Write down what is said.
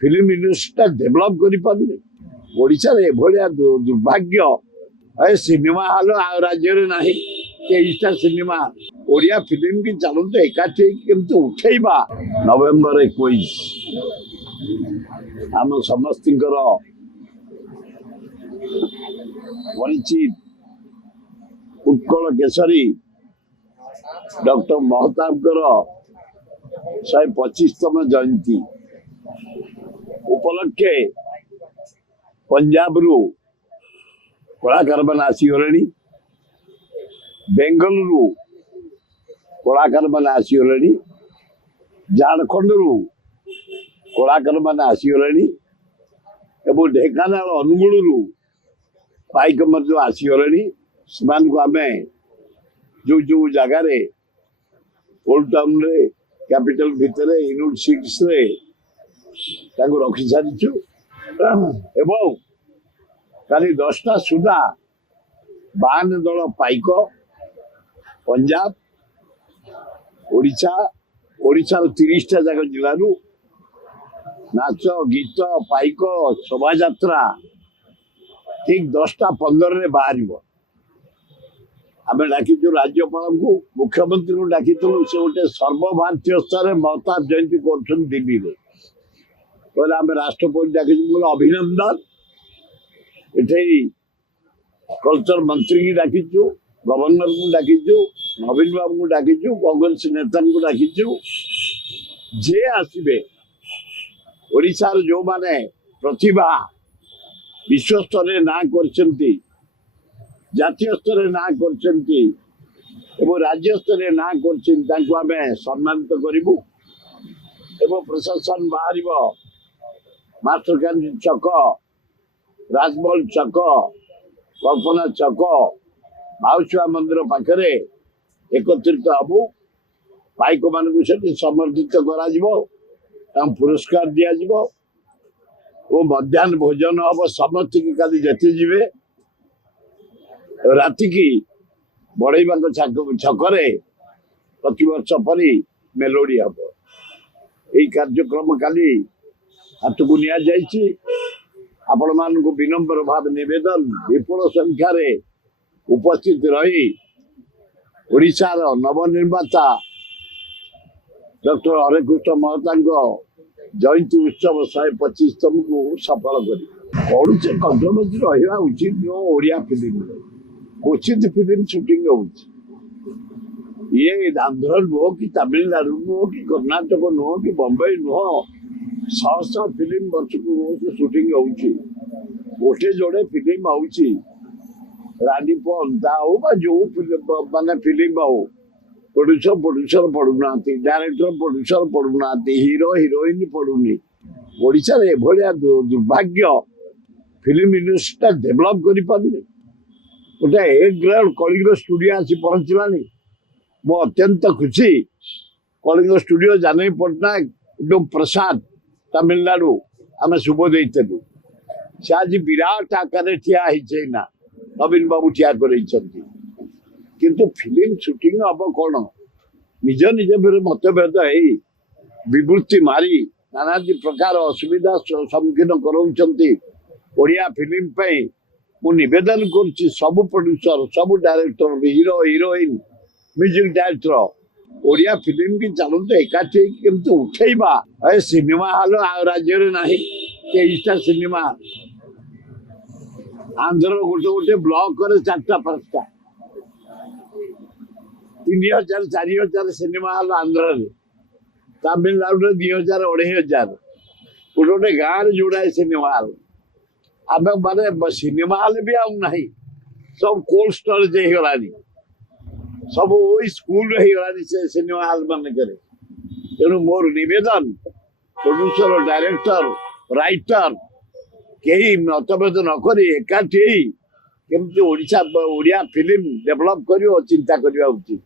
Film industry develop करा एभलिया दुर्भाग्य ए cinema hall राज्य में नहीं तेईसटा सिनेमा ओडिया फिल्म की चलते एकाठी केमती उठेबा नवेम्बर 21 आम समस्त परिचित उत्कल केसरी डॉक्टर महताब 125तम जयंती उपलक्षे पंजाब रु कलाकार मान आसीगले बेंगलुरु कलाकार मान आसीगले झारखंड रु कलाकार मान आसीगले एवं ढेंकानाल अनुगुल पाइक आसीगले आम जो जो जगार ओल्ड टाउन रे कैपिटल भितर यूनिट 6 रे रखी सारी एवं काली 10टा सुधा 52 दल पाइक पंजाब ओडिशा ओडिशार 30टा जाक जिलू नाच गीत पाइक शोभा यात्रा ठीक 10टा 15 रे बाहर आम डाकिचु राज्यपाल को मुख्यमंत्री को डाकिलु से गोटे सर्वभारतीय स्तर में महताब जयंती कर दिल्ली में कहले आम राष्ट्रपति डाकिचु अभिनंदन इटे कल्चर मंत्री की डाकिचु गवर्नर को डाकिचु नवीन बाबू को डाकिचु कांग्रेस नेता को डाकिचु जे आसबे ओडिशार जो माने प्रतिभा विश्व स्तर ना करछंती जातीय स्तर ना करछंती एवं राज्य स्तर ना करछंती तांको आमे सम्मानित करिवु एवं प्रशासन बाहरिबो मास्टरकांडी चक राजमहल चक कल्पना चक माउसिया मंदिर पाखरे एकत्रित हबु पाइक मान समर्थित करा पुरस्कार दिया जिवो वो मध्याह्न भोजन हम समस्त की काली जति जीवे राति की बड़ेबा छकरे प्रति वर्ष परी मेलोडी हम यही कार्यक्रम काली हाथ को निया जाइछि आपण मान को विनम्र भाव निवेदन विपुल संख्यार उपस्थित रही ओडिशार नवनिर्माता डॉक्टर हरेकृष्ण महता जयंती उत्सव 125तम को सफल कर कंट्रोवर्सी रहा उचित नुह ओडिया फिल्म क्वचित फिल्म शूटिंग ये आंध्र नुह कि तमिलनाडु नुह कि कर्णाटक नुह कि बम्बई नुह शह शह फिल्म वर्ष को शूटिंग गोटे जोड़े फिल्म रानी पंता हो जो माने फिल्म हो प्रोड्यूसर पड़ूना डायरेक्टर प्रोड्यूसर पड़ूना हीरो हिरोइन पड़ूनी ओडिशा रे एभलिया दुर्भाग्य फिल्म इंडस्ट्री डेभलप करि पारनी गोटे ए ग्रेड कलिंग स्टूडियो आसी पहुंचलानी मो अत्यंत खुशी कलिंग स्टूडियो जानवी पट्टनायक एवं प्रसाद तमिलनाडु आम शुभ देलु से आज विराट आकार ठिया ना नवीन बाबू ठिया कर किंतु फिल्म शूटिंग हम कौन निज निज मतभेद विवृत्ति मारी नाना प्रकार असुविधा सम्मुखीन करा फिल्म मु निवेदन करुच्ची सबु प्रोड्यूसर सबु director hero heroine music director Odia film की चलते एकाठी केमती उठेबा ए सिनेमा हॉल राज्य में नहीं 23टा सिनेमा आंध्र गोटे गोटे ब्लॉक करे 4टा 5टा 3000 4000 सिनेमा हॉल आंध्र तमिलनाडु 2000 2500 गोटे गाँव जोड़ाए सिनेमा हॉल आम माने सिनेमा हॉल भी आउ नहीं सब कोल्ड स्टोरेज हो गलानी सब स्कूल से सिनेमा हॉल मान तेणु मोर निवेदन प्रोड्यूसर डायरेक्टर राइटर कहीं मतभेद नक एकाठी केमती ओडिया फिल्म डेभलप कर चिंता करवा उचित।